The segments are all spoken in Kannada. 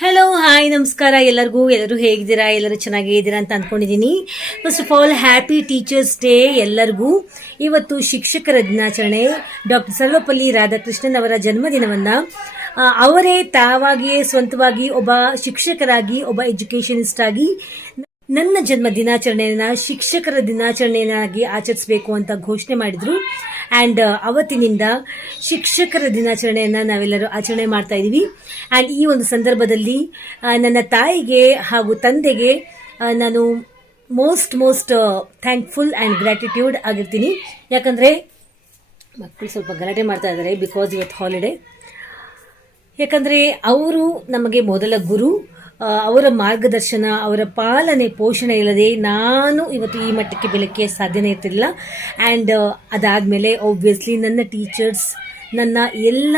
ಹಲೋ ಹಾಯ್ ನಮಸ್ಕಾರ. ಎಲ್ಲರಿಗೂ, ಎಲ್ಲರೂ ಹೇಗಿದ್ದೀರಾ? ಎಲ್ಲರೂ ಚೆನ್ನಾಗಿದ್ದೀರಾ ಅಂತ ಅಂದ್ಕೊಂಡಿದ್ದೀನಿ first of all happy teachers day ಎಲ್ಲರಿಗೂ. ಇವತ್ತು ಶಿಕ್ಷಕರ ದಿನಾಚರಣೆ. ಡಾಕ್ಟರ್ ಸರ್ವಪಲ್ಲಿ ರಾಧಾಕೃಷ್ಣನ್ ಅವರ ಜನ್ಮದಿನವನ್ನು ಅವರೇ ತಾವಾಗಿಯೇ ಸ್ವಂತವಾಗಿ ಒಬ್ಬ ಶಿಕ್ಷಕರಾಗಿ, ಒಬ್ಬ ಎಜುಕೇಷನಿಸ್ಟ್ ಆಗಿ ನನ್ನ ಜನ್ಮ ದಿನಾಚರಣೆಯನ್ನು, ಶಿಕ್ಷಕರ ದಿನಾಚರಣೆಯನ್ನಾಗಿ ಆಚರಿಸಬೇಕು ಅಂತ ಘೋಷಣೆ ಮಾಡಿದ್ರು. ಆ್ಯಂಡ್ ಅವತ್ತಿನಿಂದ ಶಿಕ್ಷಕರ ದಿನಾಚರಣೆಯನ್ನು ನಾವೆಲ್ಲರೂ ಆಚರಣೆ ಮಾಡ್ತಾ ಇದ್ದೀವಿ ಆ್ಯಂಡ್ ಈ ಒಂದು ಸಂದರ್ಭದಲ್ಲಿ ನನ್ನ ತಾಯಿಗೆ ಹಾಗೂ ತಂದೆಗೆ ನಾನು most most thankful and gratitude ಆಗಿರ್ತೀನಿ. ಯಾಕಂದರೆ ಮಕ್ಕಳು ಸ್ವಲ್ಪ ಗಲಾಟೆ ಮಾಡ್ತಾ ಇದ್ದಾರೆ ಬಿಕಾಸ್ ಇವತ್ತು ಹಾಲಿಡೇ ಯಾಕಂದರೆ, ಅವರು ನಮಗೆ ಮೊದಲ ಗುರು ಅವರ ಮಾರ್ಗದರ್ಶನ, ಅವರ ಪಾಲನೆ ಪೋಷಣೆ ಇಲ್ಲದೆ ನಾನು ಇವತ್ತು ಈ ಮಟ್ಟಕ್ಕೆ ಬೆಳಕ್ಕೆ ಸಾಧ್ಯನೇ ಇರ್ತಿರಲಿಲ್ಲ. ಆ್ಯಂಡ್ ಅದಾದಮೇಲೆ ಒಬ್ವಿಯಸ್ಲಿ ನನ್ನ ಟೀಚರ್ಸ್ ನನ್ನ ಎಲ್ಲ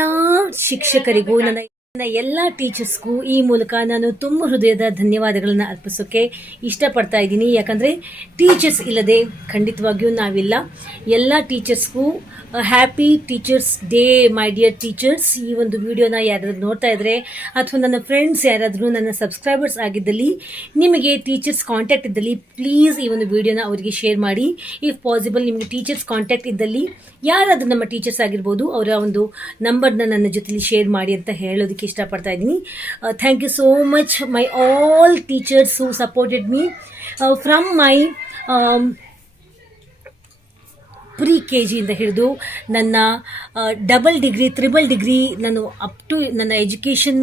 ಶಿಕ್ಷಕರಿಗೂ ನನ್ನ ನನ್ನ ಎಲ್ಲ ಟೀಚರ್ಸ್ಗೂ ಈ ಮೂಲಕ ನಾನು ತುಂಬ ಹೃದಯದ ಧನ್ಯವಾದಗಳನ್ನು ಅರ್ಪಿಸೋಕೆ ಇಷ್ಟಪಡ್ತಾ ಇದ್ದೀನಿ. ಯಾಕಂದ್ರೆ ಟೀಚರ್ಸ್ ಇಲ್ಲದೆ ಖಂಡಿತವಾಗಿಯೂ ನಾವಿಲ್ಲ. ಎಲ್ಲ ಟೀಚರ್ಸ್ಗೂ happy teachers day my dear teachers ಈ ಒಂದು ವಿಡಿಯೋನ ಯಾರಾದರೂ ನೋಡ್ತಾ ಇದ್ರೆ, ಅಥವಾ ನನ್ನ ಫ್ರೆಂಡ್ಸ್ ಯಾರಾದರೂ ನನ್ನ ಸಬ್ಸ್ಕ್ರೈಬರ್ಸ್ ಆಗಿದ್ದಲ್ಲಿ, ನಿಮಗೆ ಟೀಚರ್ಸ್ ಕಾಂಟ್ಯಾಕ್ಟ್ ಇದ್ದಲ್ಲಿ ಪ್ಲೀಸ್ ಈ ಒಂದು ವಿಡಿಯೋನ ಅವರಿಗೆ ಶೇರ್ ಮಾಡಿ. ಇಫ್ ಪಾಸಿಬಲ್ ನಿಮಗೆ ಟೀಚರ್ಸ್ ಕಾಂಟ್ಯಾಕ್ಟ್ ಇದ್ದಲ್ಲಿ ಯಾರಾದರೂ ನಮ್ಮ ಟೀಚರ್ಸ್ ಆಗಿರ್ಬೋದು, ಅವರ ಒಂದು ನಂಬರ್ನ ನನ್ನ ಜೊತೆಲಿ ಶೇರ್ ಮಾಡಿ ಅಂತ ಹೇಳೋದಕ್ಕೆ ಇಷ್ಟಪಡ್ತಾ ಇದ್ದೀನಿ. Thank you so much my all teachers who supported me from my pre K ಜಿಯಿಂದ ಹಿಡಿದು ನನ್ನ ಡಬಲ್ ಡಿಗ್ರಿ ತ್ರಿಬಲ್ ಡಿಗ್ರಿ ನಾನು ಅಪ್ ಟು ನನ್ನ ಎಜುಕೇಷನ್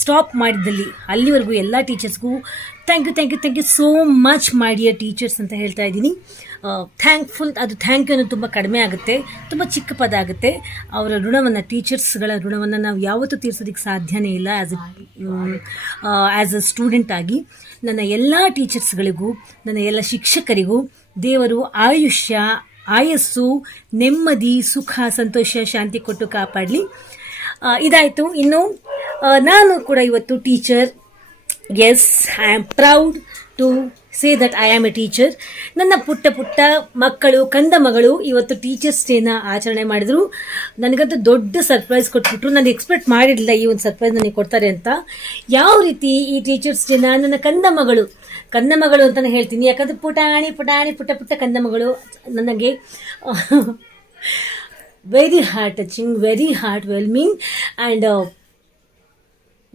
ಸ್ಟಾಪ್ ಮಾಡಿದ್ದಲ್ಲಿ. ಅಲ್ಲಿವರೆಗೂ ಎಲ್ಲ ಟೀಚರ್ಸ್ಗೂ thank you thank you thank you so much my dear teachers ಅಂತ ಹೇಳ್ತಾ ಇದ್ದೀನಿ. ಥ್ಯಾಂಕ್ಫುಲ್ ಅದು ಥ್ಯಾಂಕ್ ಯು ತುಂಬ ಕಡಿಮೆ ಆಗುತ್ತೆ, ತುಂಬ ಚಿಕ್ಕ ಪದ ಆಗುತ್ತೆ ಅವರ ಋಣವನ್ನು ಟೀಚರ್ಸ್ಗಳ ಋಣವನ್ನು ನಾವು ಯಾವತ್ತೂ ತೀರ್ಸೋದಕ್ಕೆ ಸಾಧ್ಯನೇ ಇಲ್ಲ ಆ್ಯಸ್ ಆ್ಯಸ್ ಅ ಸ್ಟೂಡೆಂಟ್ ಆಗಿ. ನನ್ನ ಎಲ್ಲ ಟೀಚರ್ಸ್ಗಳಿಗೂ ನನ್ನ ಎಲ್ಲ ಶಿಕ್ಷಕರಿಗೂ ದೇವರು ಆಯುಷ್ಯ, ಆಯಸ್ಸು, ನೆಮ್ಮದಿ, ಸುಖ, ಸಂತೋಷ, ಶಾಂತಿ ಕೊಟ್ಟು ಕಾಪಾಡಲಿ. ಇದಾಯಿತು. ಇನ್ನು ನಾನು ಕೂಡ ಇವತ್ತು teacher yes I am proud to say that I am a teacher ನನ್ನ ಪುಟ್ಟ ಪುಟ್ಟ ಮಕ್ಕಳು, ಕಂದ ಮಗಳು ಇವತ್ತು ಟೀಚರ್ಸ್ ಡೇನ ಆಚರಣೆ ಮಾಡಿದ್ರು. ನನಗಂತೂ ದೊಡ್ಡ ಸರ್ಪ್ರೈಸ್ ಕೊಟ್ಬಿಟ್ರು. ನಾನು ಎಕ್ಸ್ಪೆಕ್ಟ್ ಮಾಡಿರಲಿಲ್ಲ ಈ ಒಂದು ಸರ್ಪ್ರೈಸ್ ನನಗೆ ಕೊಡ್ತಾರೆ ಅಂತ. ಯಾವ ರೀತಿ ಈ ಟೀಚರ್ಸ್ ಡೇನ ನನ್ನ ಕಂದ ಮಗಳು ಕಂದ ಮಗಳು ಅಂತಲೇ ಹೇಳ್ತೀನಿ. ಯಾಕಂದರೆ ಪುಟಾಣಿ ಪುಟಾಣಿ, ಪುಟ್ಟ ಪುಟ್ಟ ಕಂದ ಮಗಳು ನನಗೆ very heart touching very heart whelming and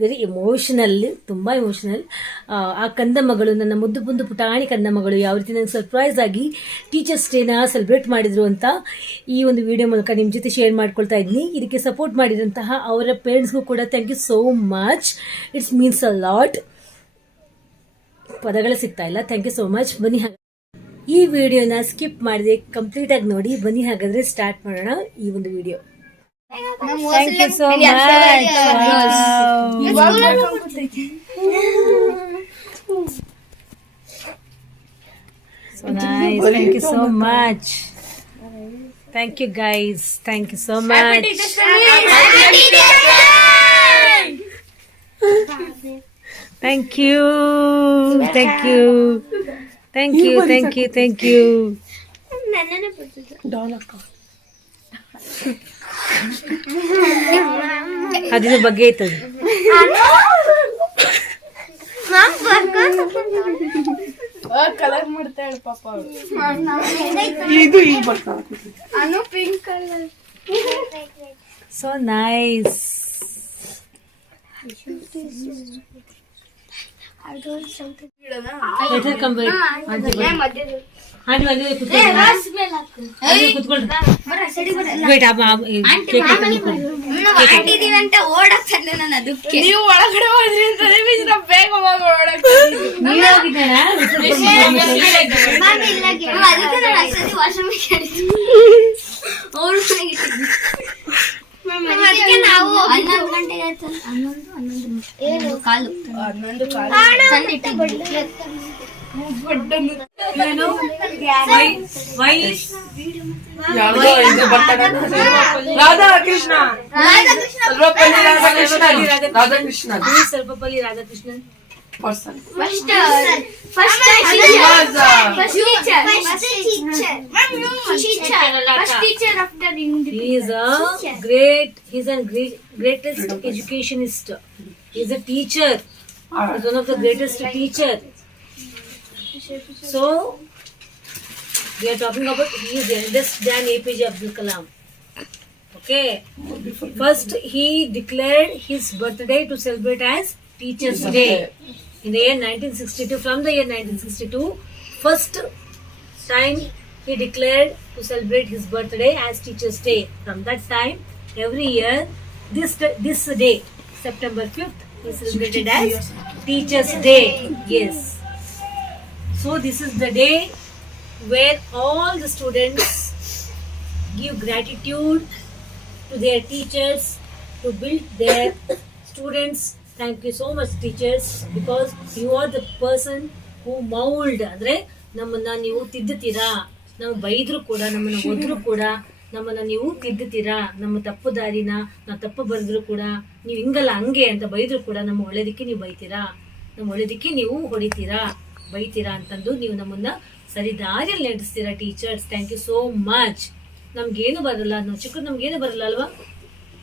very emotional ತುಂಬ ಎಮೋಷನಲ್ ಆ ಕಂದಮ್ಮಗಳು, ನನ್ನ ಮುದ್ದು ಮುಂದು ಪುಟಾಣಿ ಕಂದಮ್ಮಗಳು ಯಾವ ರೀತಿ ನನಗೆ ಸರ್ಪ್ರೈಸ್ ಆಗಿ ಟೀಚರ್ಸ್ ಡೇನ ಸೆಲೆಬ್ರೇಟ್ ಮಾಡಿದ್ರು ಅಂತ ಈ ಒಂದು ವಿಡಿಯೋ ಮೂಲಕ ನಿಮ್ಮ ಜೊತೆ ಶೇರ್ ಮಾಡ್ಕೊಳ್ತಾ ಇದ್ದೀನಿ ಇದಕ್ಕೆ ಸಪೋರ್ಟ್ ಮಾಡಿದಂತಹ ಅವರ ಪೇರೆಂಟ್ಸ್ಗೂ ಕೂಡ thank you so much it's means a lot ಪದಗಳು ಸಿಗ್ತಾ ಇಲ್ಲ. ಥ್ಯಾಂಕ್ ಯು ಸೋ ಮಚ್ ಬನ್ನಿ ಹಾಗೆ ಈ ವಿಡಿಯೋನ ಸ್ಕಿಪ್ ಮಾಡಿದೆ ಕಂಪ್ಲೀಟ್ ಆಗಿ ನೋಡಿ. ಬನ್ನಿ ಹಾಗಾದ್ರೆ ಸ್ಟಾರ್ಟ್ ಮಾಡೋಣ ಈ ಒಂದು video Thank you so much. Wow. So nice. Thank you so much. Thank you guys. Thank you so much. Thank you. Thank you. Thank you. Thank you. Thank you. Thank you. ಅದ್ರ ಬಗ್ಗೆ ಐತದ ಕಲರ್ ಮಾಡ್ತಾಳೆ ಪಾಪ Anu pink colour so nice ನೀವು ಒಳಗಡೆ ಹೋದ್ರಿ ಅಂತ ಬೇಗ ಹೋಗಿ ಹನ್ನೊಂದು ಹನ್ನೊಂದು ಏನು ಕಾಲು ಹನ್ನೊಂದು ಕಾಲ ತಂದಿಟ್ಟಿದ್ವಿ ಯಾವ್ದೋ ಇದು ಬರ್ತಾನೆ ರಾಧಾಕೃಷ್ಣ ಸರ್ವಪಲ್ಲಿ ರಾಧಾಕೃಷ್ಣ ರಾಧಾಕೃಷ್ಣ ಸ್ವಲ್ಪ ಬಲಿ Radhakrishnan person first teacher. First teacher. First teacher. First teacher of the He is a great. He is a great, greatest educationist. He is a teacher. He is one of the greatest teacher. So we are talking about he is eldest than APJ Abdul Kalam. Okay. First, he declared his birthday to celebrate as Teachers' Day in the year 1962. From the year 1962, first time he declared to celebrate his birthday as Teachers' Day. From that time, every year, this this day, September 5th, is celebrated as Teachers' Day. Yes. So this is the day where all the students give gratitude to their teachers to build their students. Thank you so much teachers because you are the person who mould ಅಂದ್ರೆ ನಮ್ಮನ್ನ ನೀವು ತಿದ್ದುತ್ತೀರಾ? ನಾವು ಬೈದ್ರು ಕೂಡ, ನಮ್ಮನ್ನ ಒದ್ರು ಕೂಡ, ನಮ್ಮನ್ನ ನೀವು ತಿದ್ದುತ್ತೀರಾ? ನಮ್ಮ ತಪ್ಪು ದಾರಿನ, ನಾವು ತಪ್ಪು ಬರೆದ್ರು ಕೂಡ, ನೀವು ಹಿಂಗಲ್ಲ, ಹಂಗೆ ಅಂತ ಬೈದ್ರು ಕೂಡ ನಮ್ಮ ಒಳ್ಳೇದಕ್ಕೆ ನೀವು ಬೈತೀರಾ? ನಮ್ಮ ಒಳ್ಳೇದಕ್ಕೆ ನೀವು ಹೊಡಿತೀರಾ? ಬೈತೀರಾ ಅಂತಂದು ನೀವು ನಮ್ಮನ್ನ ಸರಿ ದಾರಿಯಲ್ಲಿ ನಡೆಸ್ತೀರಾ teachers thank you so much ನಮ್ಗೇನು ಬರಲ್ಲ ನಾವು ಚಿಕ್ಕ, ನಮ್ಗೇನು ಬರಲ್ಲ ಅಲ್ವಾ?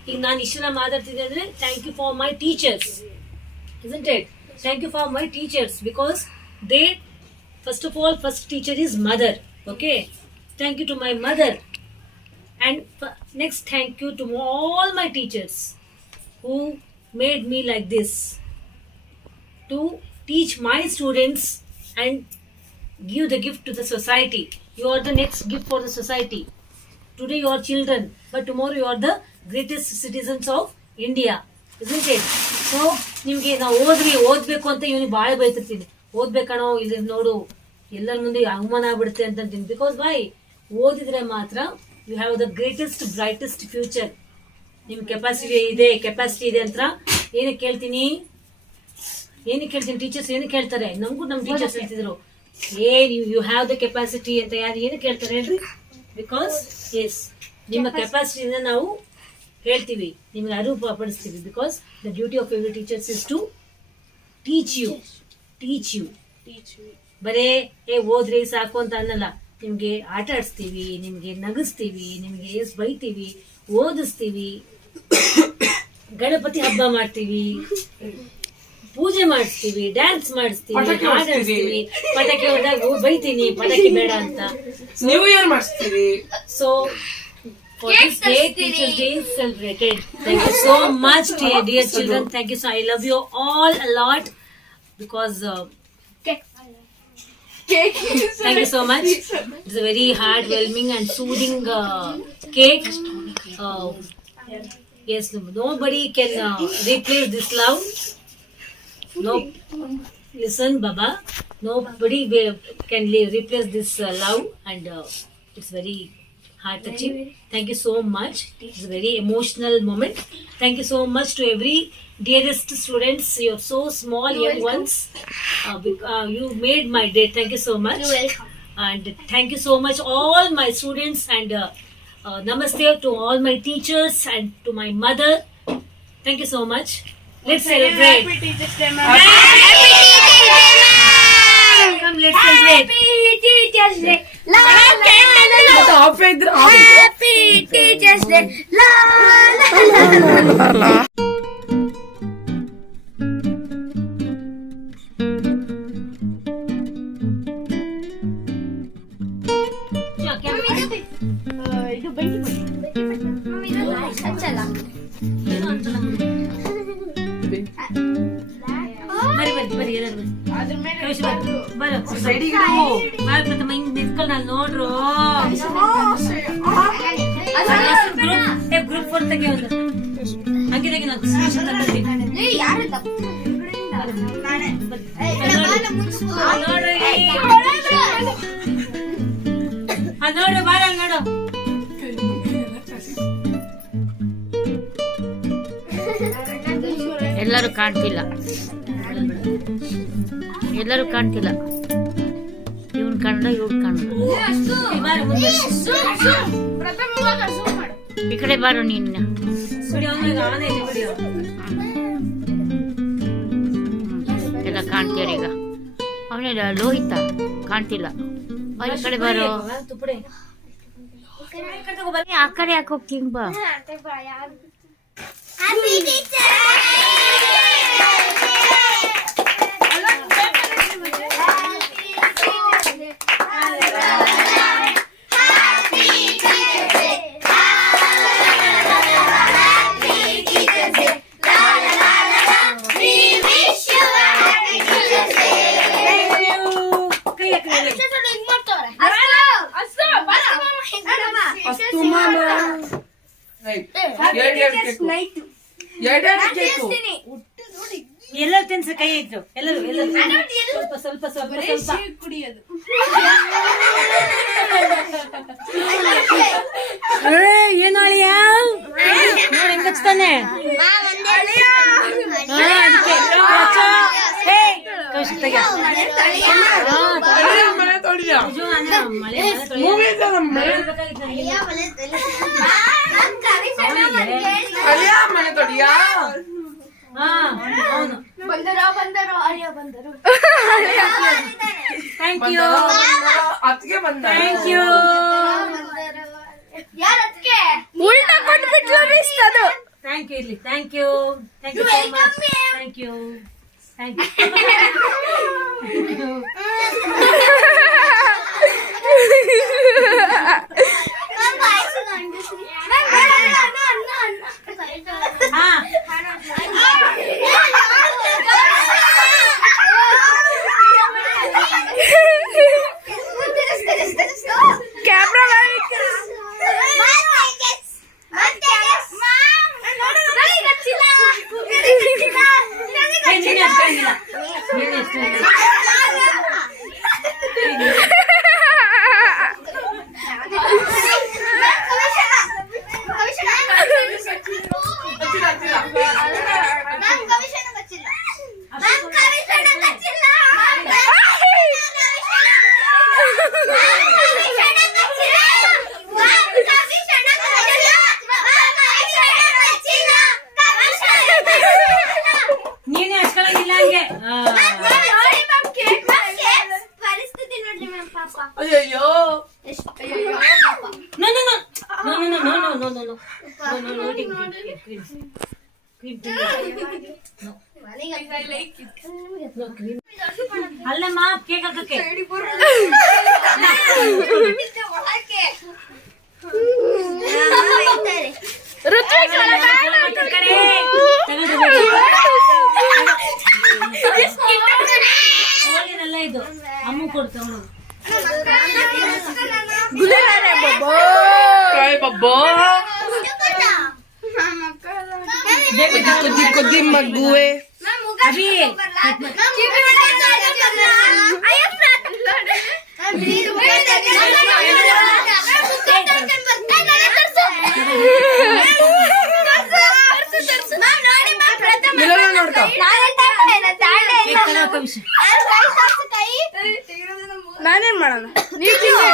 ಈಗ ನಾನು ಇಷ್ಟೆಲ್ಲ ಮಾತಾಡ್ತಿದ್ದೆ ಅಂದ್ರೆ thank you for my teachers isn't it thank you for my teachers because they first of all first teacher is mother okay thank you to my mother and f- next thank you to all my teachers who made me like this to teach my students and give the gift to the society you are the next gift for the society today you are children but tomorrow you are the greatest citizens of India it? So ನಿಮ್ಗೆ ನಾವು ಓದ್ರಿ ಓದ್ಬೇಕು ಅಂತ ಇವನಿಗೆ ಭಾಳ ಬೈತಿರ್ತೀನಿ. ಓದ್ಬೇಕಣೋ ಇಲ್ಲಿ ನೋಡು ಎಲ್ಲರ ಮುಂದೆ ಅವಮಾನ ಆಗ್ಬಿಡುತ್ತೆ ಅಂತ ಅಂತೀನಿ. ಬಿಕಾಸ್ ವೈ ಓದಿದ್ರೆ ಮಾತ್ರ you have the greatest brightest future ನಿಮ್ ಕೆಪಾಸಿಟಿ ಇದೆ ಕೆಪಾಸಿಟಿ ಇದೆ ಅಂತ ಏನಕ್ಕೆ ಕೇಳ್ತೀನಿ? ಏನಕ್ಕೆ ಕೇಳ್ತೀನಿ? ಟೀಚರ್ಸ್ ಏನಕ್ಕೆ ಹೇಳ್ತಾರೆ? ನಮಗೂ ನಮ್ಮ ಟೀಚರ್ಸ್ ಹೇಳ್ತಿದ್ರು. ಏ ನೀವು ಯು ಹ್ಯಾವ್ ದ ಕೆಪಾಸಿಟಿ ಅಂತ ಯಾರು ಏನಕ್ಕೆ ಹೇಳ್ತಾರೆ ಹೇಳ್ರಿ? ಬಿಕಾಸ್ ಎಸ್ ನಿಮ್ಮ ಕೆಪಾಸಿಟಿಯಿಂದ ನಾವು ಹೇಳ್ತೀವಿ ನಿಮ್ಗೆ ಅರಿವು ಪಡಿಸ್ತೀವಿ because the duty of every teachers is to teach you teach you ಬರೇ ಏ ಓದ್ರಿ ಸಾಕು ಅಂತ ಅನ್ನಲ್ಲ. ನಿಮ್ಗೆ ಆಟ ಆಡಿಸ್ತೀವಿ ನಿಮ್ಗೆ ನಗಿಸ್ತೀವಿ ನಿಮ್ಗೆ ಎಸ್ ಬೈತೀವಿ ಓದಿಸ್ತೀವಿ ಗಣಪತಿ ಹಬ್ಬ ಮಾಡ್ತೀವಿ ಪೂಜೆ ಮಾಡಿಸ್ತೀವಿ ಡ್ಯಾನ್ಸ್ ಮಾಡಿಸ್ತೀವಿ ಆಟಾಡಿಸ್ತೀವಿ. ಆಡಿಸ್ತೀವಿ ಪಟಾಕಿ ಹೊಡೆದಾಗ ಬೈತೀನಿ ಪಟಾಕಿ ಬೇಡ ಅಂತ. ನ್ಯೂ ಇಯರ್ ಮಾಡಿಸ್ತೀವಿ. So, for this day, Teachers' Day is celebrated. Thank you so much, dear, dear children. Thank you so. I love you all a lot because. Uh, thank you so much. It's a very heartwarming and soothing uh, cake. Uh, yes, nobody can uh, replace this love. No, listen, Baba. Nobody will, can replace this uh, love, and uh, it's very heart touching. Thank you so much. It's a very emotional moment. Thank you so much to every dearest students. You're so small, young ones. Uh, uh, you made my day. Thank you so much. And thank you so much, all my students, and uh, uh, namaste to all my teachers and to my mother. Thank you so much. Let's celebrate. Happy Teachers Day, Mother. Come, let's celebrate. ಮತ್ತೆ ಆಫ್ ಇದ್ರೆ Yeah, ತೆಗಿ ಒಂದು. ಹಂಗೆ ತೆಗಿ ನಾನು ಸ್ಕ್ರೀನ್ಶಾಟ್ ತಗೊಳ್ತೀನಿ ನೋಡು ನೋಡು ಬಾಳ ನೋಡು. ಎಲ್ಲರೂ ಕಾಣ್ತಿಲ್ಲ. ಎಲ್ಲರೂ ಕಾಣ್ತಿಲ್ಲ. ಇವನ್ ಕಂಡ ಇವ್ರು ಕಂಡ ಇಲ್ಲಿ ಬಾರ ಮುಂದೆ ಈ ಕಡೆ ಬಾರು ನಿನ್ನ. ಎಲ್ಲ ಕಾಣ್ತೀರ ಈಗ? ಅವನೇ ಲೋಹಿತ? ಕಾಣ್ತಿಲ್ಲ. ಅವ್ರ ಈ ಕಡೆ ಬಾರು. ಆ ಕಡೆ ಯಾಕೆ ಹೋಗ್ತೀನಿ ಬಾ. ತೊಳಿಯ ಹಾ, ಅವ್ನು. ಬಂದರೋ ಬಂದರೋ ಅಯ್ಯೋ ಬಂದರು Thank you. ಅದಕ್ಕೆ ಬಂದ Thank you. ಯಾರ ಅದಕ್ಕೆ ಉಲ್ಟಾ ಕೊಟ್ಬಿಟ್ಲು ಮಿಸ್ ಅದು Thank you ಇರ್ಲಿ. Thank you. Thank you so much. Thank you. Thank you. ಹಾ ಅಲ್ಲಮ್ಮ ಕೇಕ್ ಹಾಕಕ್ಕೆ ಋತ್ವಿಕ್ ಈ ಕಡೆ. ತಗೊಂಡು ಹೋಳಿನಲ್ಲ ಇದು ಅಮ್ಮ ಕೊಡು ತಗೊಂಡು ಗುಲೇನಾರೆ ಬಬ್ಬೋ ಕಾಯ್ ಬಬ್ಬೋ ಕೊದ್ದಿ ಕೊದ್ದಿ ಮಗುವೆ ಅಭಿ ನಾನೇನ್ ಮಾಡೋಣ? ನೀವ್ ತಿನ್ನಿ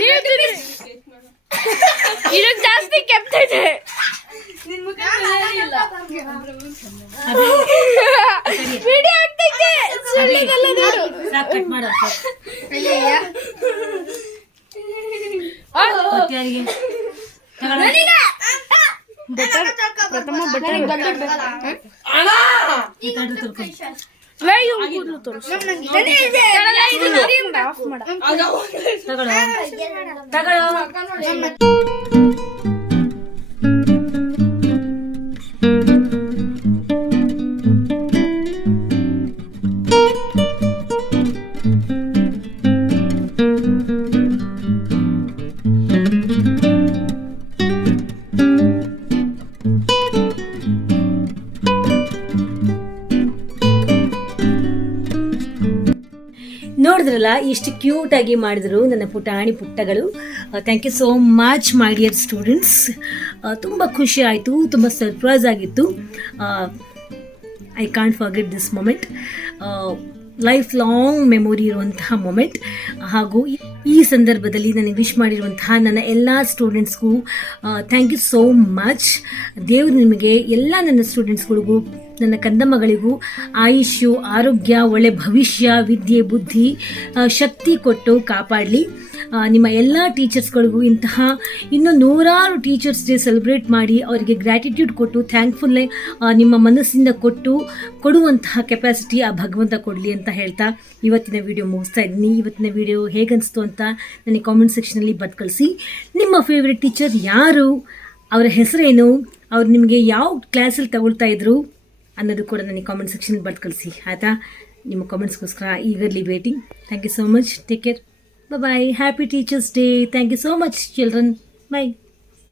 ನೀವ್ ತಿನ್ನಿ ಇದಕ್ ಜಾಸ್ತಿ ಕೆಪ್ತೈತೆ ವಿಡಿಯೋ ಆಗ್ತೈತೆ. ಸುಳ್ಳಿಗೆಲ್ಲ ನೋಡು. ಸಾಕು ಕಟ್ ಮಾಡು. ಮತ್ತೆ ಯಾರಿಗೆ ತಗೊಳ್ಳು. ಪ್ರಥಮ ಬಟ್ಟೆ ಅಣ್ಣ. ಈ ಕಡೆ ಮಾಡ ತಗೊಳ್ಳೋ. ಕ್ಯೂಟ್ ಆಗಿ ಮಾಡಿದ್ರು ನನ್ನ ಪುಟಾಣಿ ಪುಟ್ಟಗಳು. Thank you so much my dear students ತುಂಬ ಖುಷಿ ಆಯಿತು, ತುಂಬ ಸರ್ಪ್ರೈಸ್ ಆಗಿತ್ತು. I can't forget this moment life long memory ಇರುವಂತಹ ಮೊಮೆಂಟ್ ಹಾಗೂ ಈ ಸಂದರ್ಭದಲ್ಲಿ ನನಗೆ ವಿಶ್ ಮಾಡಿರುವಂತಹ ನನ್ನ ಎಲ್ಲ ಸ್ಟೂಡೆಂಟ್ಸ್ಗೂ ಥ್ಯಾಂಕ್ ಯು ಸೋ ಮಚ್ ದೇವರು ನಿಮಗೆ ಎಲ್ಲ ನನ್ನ ಸ್ಟೂಡೆಂಟ್ಸ್ಗಳಿಗೂ ನನ್ನ ಕಂದಮ್ಮಗಳಿಗೂ ಆಯುಷ್ಯು, ಆರೋಗ್ಯ, ಒಳ್ಳೆ ಭವಿಷ್ಯ, ವಿದ್ಯೆ, ಬುದ್ಧಿ ಶಕ್ತಿ ಕೊಟ್ಟು ಕಾಪಾಡಲಿ. ನಿಮ್ಮ ಎಲ್ಲ ಟೀಚರ್ಸ್ಗಳಿಗೂ ಇಂತಹ ಇನ್ನೂ ನೂರಾರು ಟೀಚರ್ಸ್ ಡೇ ಸೆಲೆಬ್ರೇಟ್ ಮಾಡಿ ಅವರಿಗೆ ಗ್ರ್ಯಾಟಿಟ್ಯೂಡ್ ಕೊಟ್ಟು ಥ್ಯಾಂಕ್ಫುಲ್ ನಿಮ್ಮ ಮನಸ್ಸಿಂದ ಕೊಟ್ಟು, ಕೊಡುವಂತಹ ಕೆಪಾಸಿಟಿ ಆ ಭಗವಂತ ಕೊಡಲಿ ಅಂತ ಹೇಳ್ತಾ ಇವತ್ತಿನ ವಿಡಿಯೋ ಮುಗಿಸ್ತಾ ಇದ್ದೀನಿ. ಇವತ್ತಿನ ವಿಡಿಯೋ ಹೇಗನ್ನಿಸ್ತು ಅಂತ ನನಗೆ ಕಾಮೆಂಟ್ ಸೆಕ್ಷನಲ್ಲಿ ಬದುಕಳಿಸಿ. ನಿಮ್ಮ ಫೇವ್ರೆಟ್ ಟೀಚರ್ ಯಾರು? ಅವರ ಹೆಸರೇನು? ಅವ್ರು ನಿಮಗೆ ಯಾವ ಕ್ಲಾಸಲ್ಲಿ ತಗೊಳ್ತಾ ಇದ್ರು? ಅನ್ನೋದು ಕೂಡ ನನಗೆ ಕಾಮೆಂಟ್ ಸೆಕ್ಷನ್ ಬರ್ದು ಕಳಿಸಿ, ಆಯಿತಾ? ನಿಮ್ಮ ಕಾಮೆಂಟ್ಸ್ಗೋಸ್ಕರ eagerly waiting thank you so much take care bye happy teachers day thank you so much children bye